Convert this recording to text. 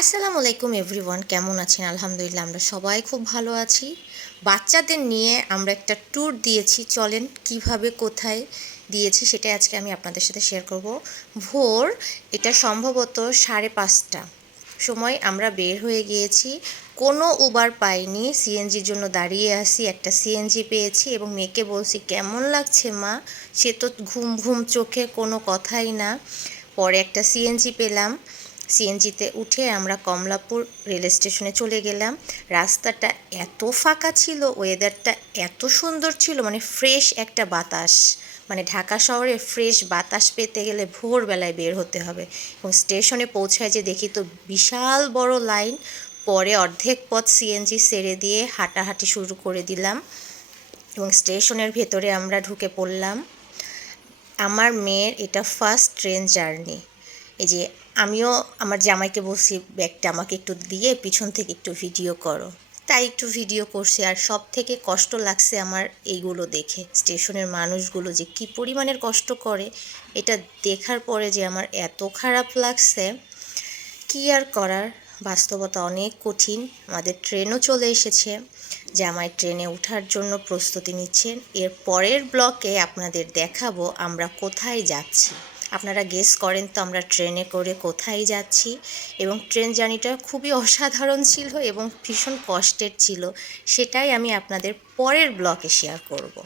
আসসালামু আলাইকুম এভরিওয়ান, কেমন আছেন? আলহামদুলিল্লাহ আমরা সবাই খুব ভালো আছি। বাচ্চাদের নিয়ে আমরা একটা ট্যুর দিয়েছি, চলেন কিভাবে কোথায় দিয়েছি সেটাই আজকে আমি আপনাদের সাথে শেয়ার করব। ভোর এটা সম্ভবত 5:30 সময় আমরা বের হয়ে গিয়েছি। কোনো উবার পাইনি, সিএনজির জন্য দাঁড়িয়ে আসি, একটা সিএনজি পেয়েছি এবং মেয়েকে বলছি কেমন লাগছে মা, সে তো ঘুম ঘুম চোখে, কোনো কথাই না। পরে একটা সিএনজি পেলাম, সিএনজিতে উঠে আমরা কমলাপুর রেল স্টেশনে চলে গেলাম। রাস্তাটা এত ফাঁকা ছিল, ওয়েদারটা এত সুন্দর ছিল, মানে ফ্রেশ একটা বাতাস, মানে ঢাকা শহরে ফ্রেশ বাতাস পেতে গেলে ভোরবেলায় বের হতে হবে। এবং স্টেশনে পৌঁছায় যে দেখি তো বিশাল বড় লাইন। পরে অর্ধেক পথ সিএনজি ছেড়ে দিয়ে হাঁটাহাঁটি শুরু করে দিলাম এবং স্টেশনের ভেতরে আমরা ঢুকে পড়লাম। আমার মেয়ের এটা ফার্স্ট ট্রেন জার্নি। এই যে আমিও আমার জামাইকে বলছি ব্যাগটা আমাকে একটু দিয়ে পিছন থেকে একটু ভিডিও করো, তাই একটু ভিডিও করছি। আর সব থেকে কষ্ট লাগছে আমার এইগুলো দেখে, স্টেশনের মানুষগুলো যে কী পরিমাণের কষ্ট করে, এটা দেখার পরে যে আমার এত খারাপ লাগছে। কী আর করার, বাস্তবতা অনেক কঠিন। আমাদের ট্রেনও চলে এসেছে, জামাই ট্রেনে ওঠার জন্য প্রস্তুতি নিচ্ছেন। এর পরের ব্লকে আপনাদের দেখাবো আমরা কোথায় যাচ্ছি। আপনারা গেস করেন তো আমরা ট্রেনে করে কোথায় যাচ্ছি। এবং ট্রেন জার্নিটা খুবই অসাধারণ ছিল এবং ভীষণ কষ্টের ছিল, সেটাই আমি আপনাদের পরের ব্লকে শেয়ার করব।